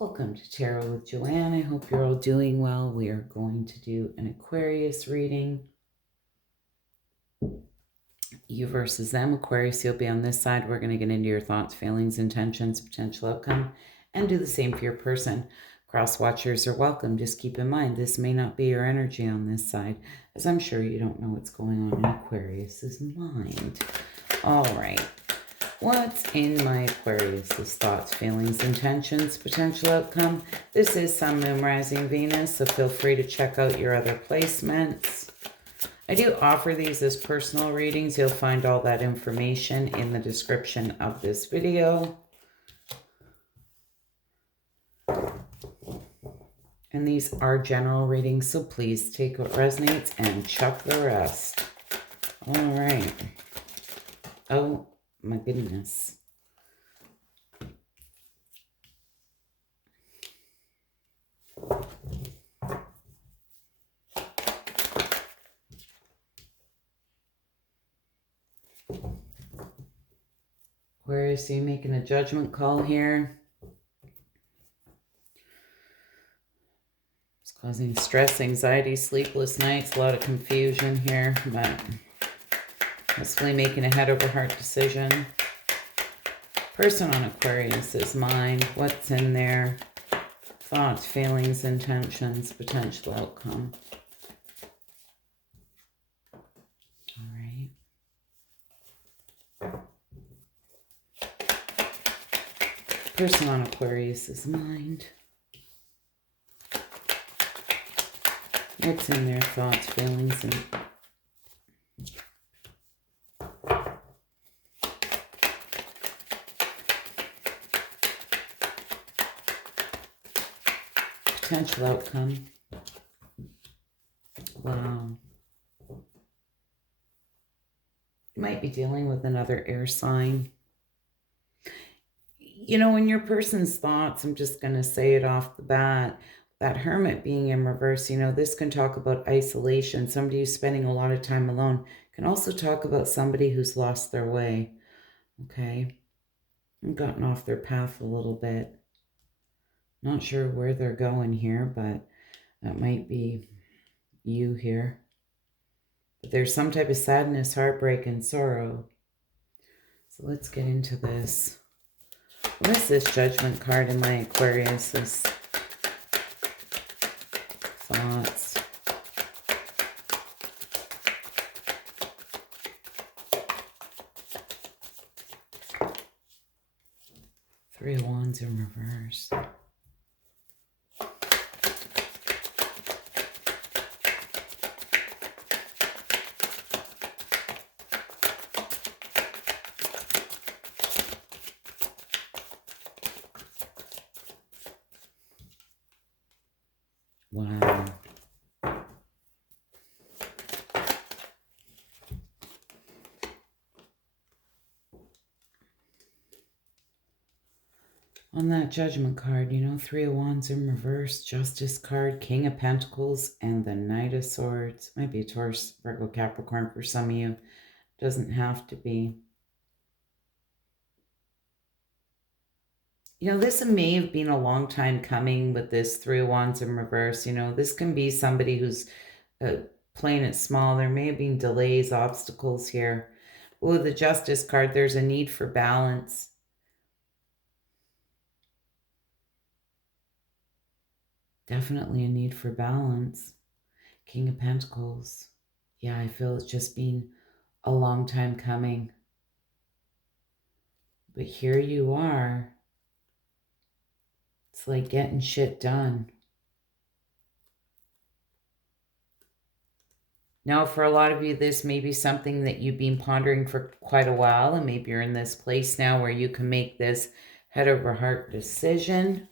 Welcome to Tarot with Joanne. I hope you're all doing well. We are going to do an Aquarius reading. You versus them. Aquarius, you'll be on this side. We're going to get into your thoughts, feelings, intentions, potential outcome, and do the same for your person. Cross watchers are welcome. Just keep in mind, this may not be your energy on this side, as I'm sure you don't know what's going on in Aquarius's mind. All right. What's in my Aquarius's thoughts, feelings, intentions, potential outcome? This is Sun, Moon, Rising, Venus, so feel free to check out your other placements. I do offer these as personal readings. You'll find all that information in the description of this video. And these are general readings, so please take what resonates and chuck the rest. All right. Oh, my goodness. Aquarius, are you making a judgment call here? It's causing stress, anxiety, sleepless nights, a lot of confusion here, but possibly making a head over heart decision. Person on Aquarius's mind, what's in their thoughts, feelings, intentions, potential outcome. All right. Person on Aquarius's mind. What's in their thoughts, feelings, and potential outcome. Wow. You might be dealing with another air sign. You know, in your person's thoughts, I'm just going to say it off the bat, that Hermit being in reverse, you know, this can talk about isolation. Somebody who's spending a lot of time alone. Can also talk about somebody who's lost their way. Okay. And gotten off their path a little bit. Not sure where they're going here, but that might be you here. But there's some type of sadness, heartbreak, and sorrow. So let's get into this. What is this Judgment card in my Aquarius's thoughts? Three of Wands in reverse. Wow. On that Judgment card, you know, Three of Wands in reverse, Justice card, King of Pentacles, and the Knight of Swords. Might be a Taurus, Virgo, Capricorn for some of you. Doesn't have to be. You know, this may have been a long time coming with this Three of Wands in reverse. You know, this can be somebody who's playing it small. There may have been delays, obstacles here. Oh, the Justice card, there's a need for balance. Definitely a need for balance. King of Pentacles. Yeah, I feel it's just been a long time coming. But here you are. It's like getting shit done. Now, for a lot of you, this may be something that you've been pondering for quite a while, and maybe you're in this place now where you can make this head over heart decision.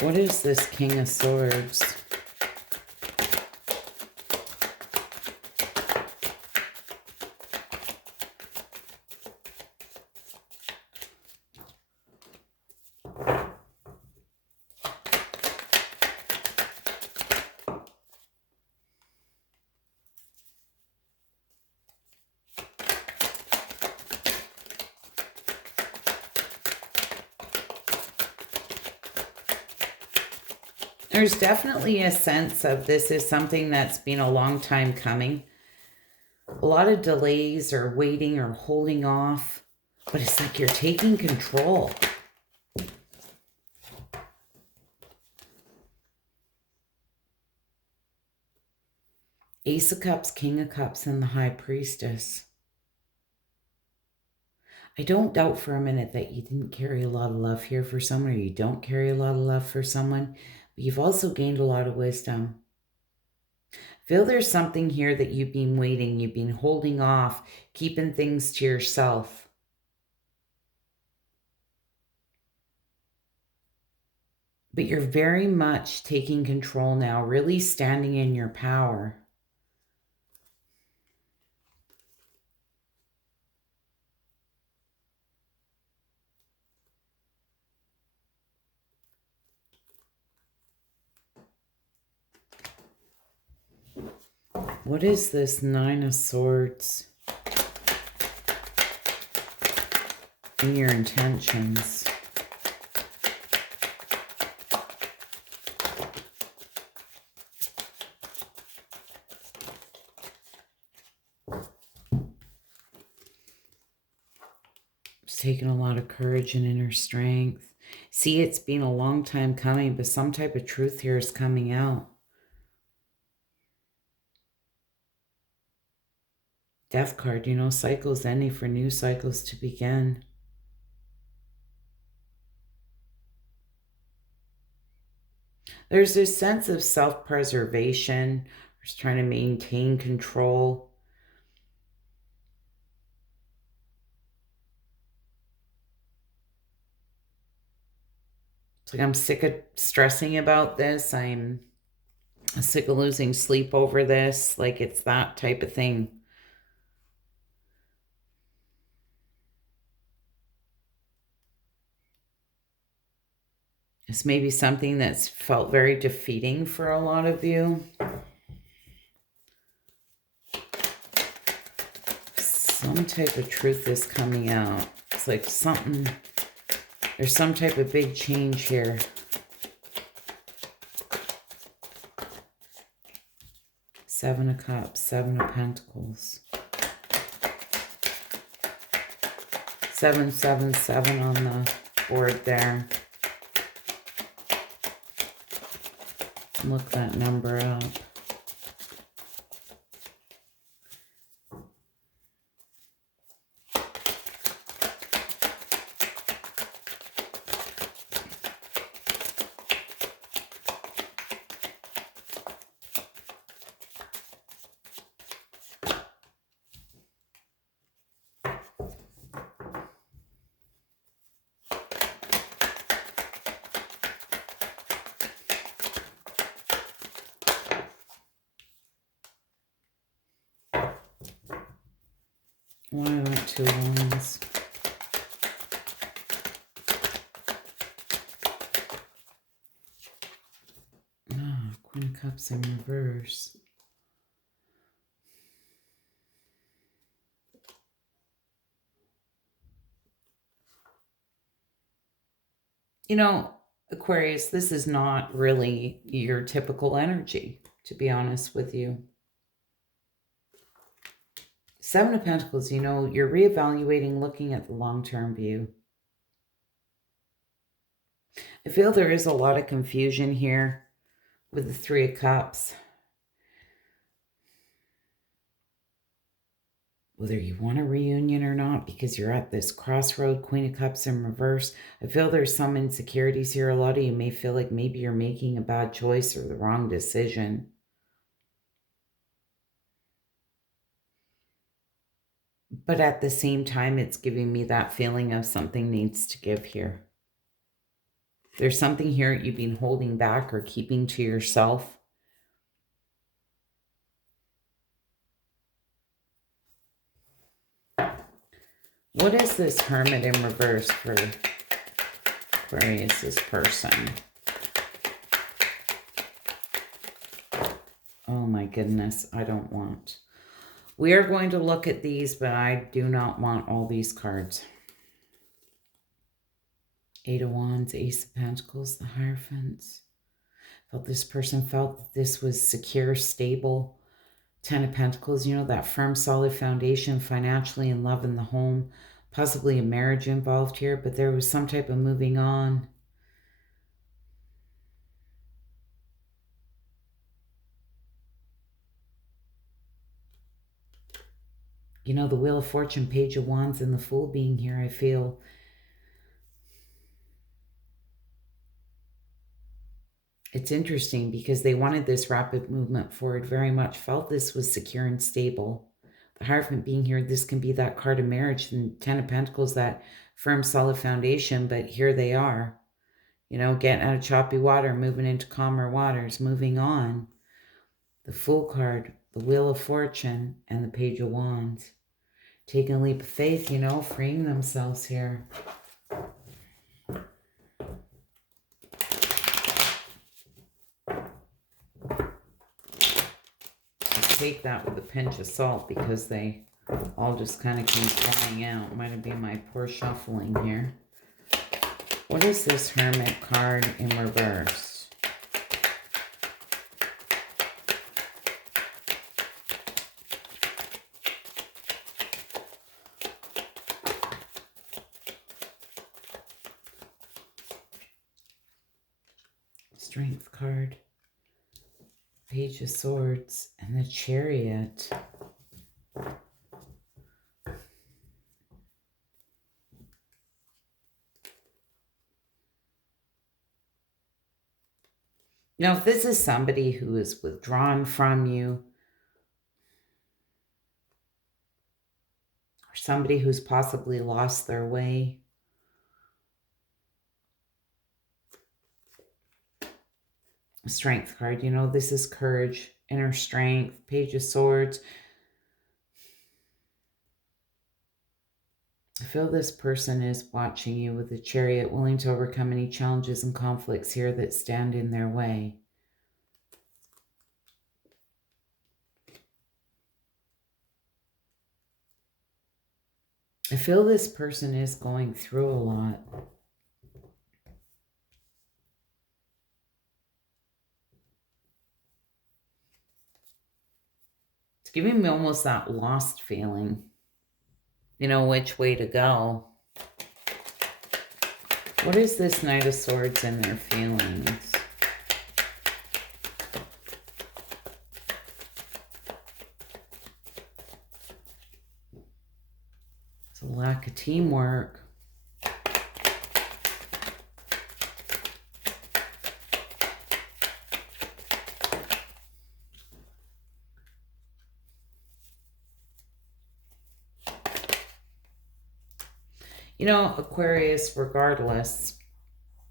What is this King of Swords? There's definitely a sense of this is something that's been a long time coming. A lot of delays or waiting or holding off, but it's like you're taking control. Ace of Cups, King of Cups, and the High Priestess. I don't doubt for a minute that you didn't carry a lot of love here for someone, or you don't carry a lot of love for someone, but you've also gained a lot of wisdom. Feel there's something here that you've been waiting, you've been holding off, keeping things to yourself. But you're very much taking control now, really standing in your power. What is this Nine of Swords in your intentions? It's taken a lot of courage and inner strength. See, it's been a long time coming, but some type of truth here is coming out. Death card, you know, cycles ending for new cycles to begin. There's this sense of self-preservation, just trying to maintain control. It's like I'm sick of stressing about this. I'm sick of losing sleep over this. Like it's that type of thing. This may be something that's felt very defeating for a lot of you. Some type of truth is coming out. It's like something, there's some type of big change here. Seven of Cups, Seven of Pentacles. 777 on the board there. Look that number up. Why do I want two wands? Queen of Cups in reverse. You know, Aquarius, this is not really your typical energy, to be honest with you. Seven of Pentacles, you know, you're reevaluating, looking at the long-term view. I feel there is a lot of confusion here with the Three of Cups. Whether you want a reunion or not, because you're at this crossroad, Queen of Cups in reverse. I feel there's some insecurities here. A lot of you may feel like maybe you're making a bad choice or the wrong decision. But at the same time, it's giving me that feeling of something needs to give here. There's something here you've been holding back or keeping to yourself. What is this Hermit in reverse for Aquarius's person? Oh my goodness, I don't want. We are going to look at these, but I do not want all these cards. Eight of Wands, Ace of Pentacles, the Hierophants. Felt this person felt that this was secure, stable. Ten of Pentacles, you know, that firm, solid foundation financially, in love, in the home. Possibly a marriage involved here, but there was some type of moving on. You know, the Wheel of Fortune, Page of Wands, and the Fool being here, I feel it's interesting because they wanted this rapid movement forward very much, felt this was secure and stable. The Hierophant being here, this can be that card of marriage, and Ten of Pentacles, that firm, solid foundation, but here they are, you know, getting out of choppy water, moving into calmer waters, moving on. The Fool card, the Wheel of Fortune, and the Page of Wands. Taking a leap of faith, you know, freeing themselves here. Take that with a pinch of salt because they all just kind of came flying out. Might have been my poor shuffling here. What is this Hermit card in reverse? Strength card. Page of Swords and the Chariot. Now, if this is somebody who is withdrawn from you, or somebody who's possibly lost their way, Strength card, you know, this is courage, inner strength, Page of Swords. I feel this person is watching you with the Chariot, willing to overcome any challenges and conflicts here that stand in their way. I feel this person is going through a lot. It's giving me almost that lost feeling. You know, which way to go. What is this Knight of Swords and their feelings? It's a lack of teamwork. You know, Aquarius, regardless, I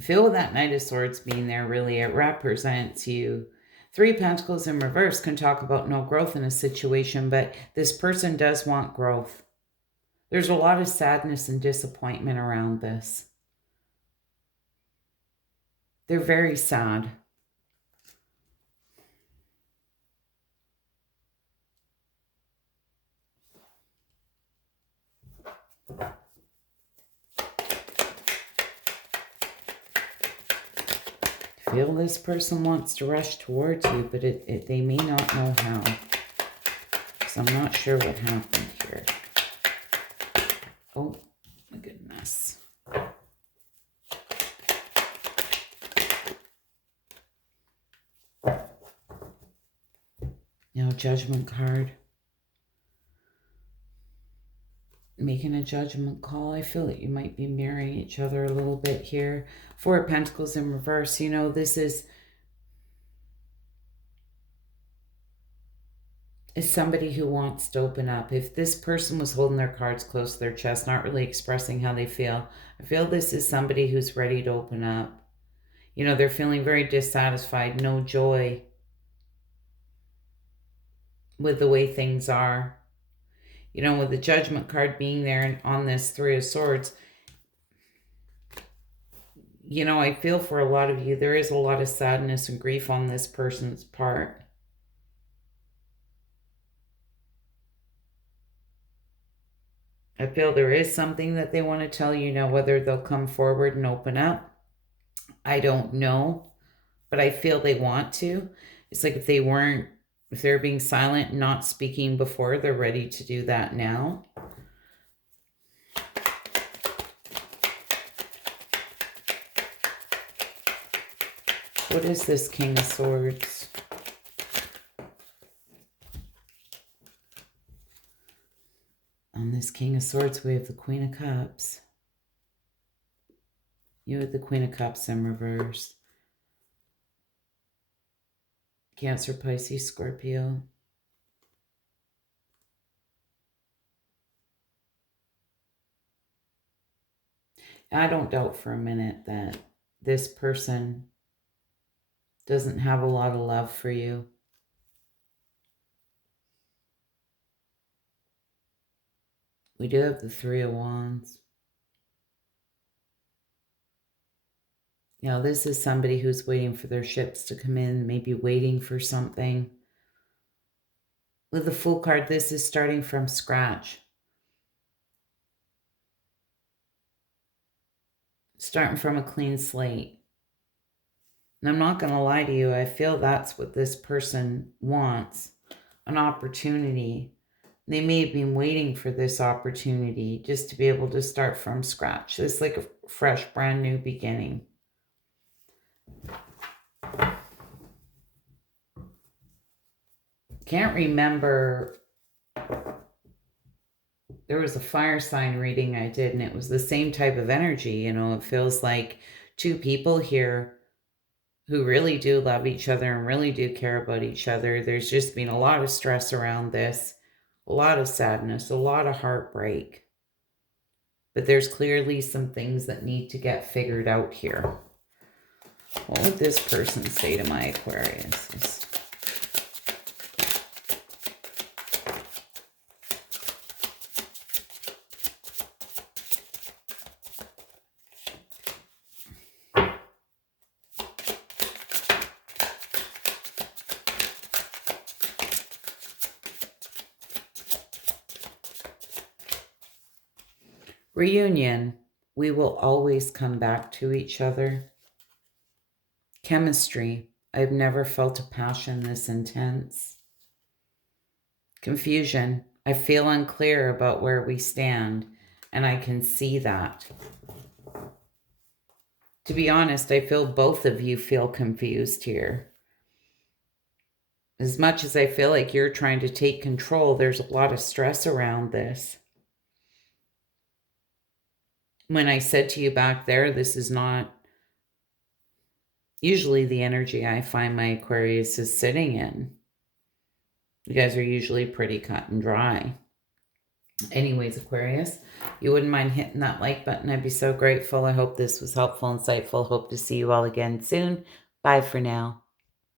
feel with that Knight of Swords being there, really, it represents you. Three of Pentacles in reverse can talk about no growth in a situation, but this person does want growth. There's a lot of sadness and disappointment around this. They're very sad. Feel this person wants to rush towards you, but they may not know how. So I'm not sure what happened here. Oh, my goodness. Now, Judgment card. Making a judgment call. I feel that you might be marrying each other a little bit here. Four of Pentacles in reverse. You know, this is somebody who wants to open up. If this person was holding their cards close to their chest, not really expressing how they feel, I feel this is somebody who's ready to open up. You know, they're feeling very dissatisfied, no joy with the way things are. You know, with the Judgment card being there and on this Three of Swords, you know, I feel for a lot of you, there is a lot of sadness and grief on this person's part. I feel there is something that they want to tell you now, whether they'll come forward and open up I don't know, but I feel they want to. It's like if they're being silent and not speaking before, they're ready to do that now. What is this King of Swords? On this King of Swords, we have the Queen of Cups. You have the Queen of Cups in reverse. Cancer, Pisces, Scorpio. I don't doubt for a minute that this person doesn't have a lot of love for you. We do have the Three of Wands. Now, this is somebody who's waiting for their ships to come in, maybe waiting for something. With the Fool card, this is starting from scratch. Starting from a clean slate. And I'm not going to lie to you, I feel that's what this person wants. An opportunity. They may have been waiting for this opportunity just to be able to start from scratch. It's like a fresh, brand new beginning. Can't remember. There was a fire sign reading I did, and it was the same type of energy. You know, it feels like two people here who really do love each other and really do care about each other. There's just been a lot of stress around this, a lot of sadness, a lot of heartbreak. But there's clearly some things that need to get figured out here. What would this person say to my Aquarius? Reunion. We will always come back to each other. Chemistry. I've never felt a passion this intense. Confusion. I feel unclear about where we stand, and I can see that. To be honest, I feel both of you feel confused here. As much as I feel like you're trying to take control, there's a lot of stress around this. When I said to you back there, this is not usually the energy I find my Aquarius is sitting in. You guys are usually pretty cut and dry. Anyways, Aquarius, you wouldn't mind hitting that like button. I'd be so grateful. I hope this was helpful, insightful. Hope to see you all again soon. Bye for now.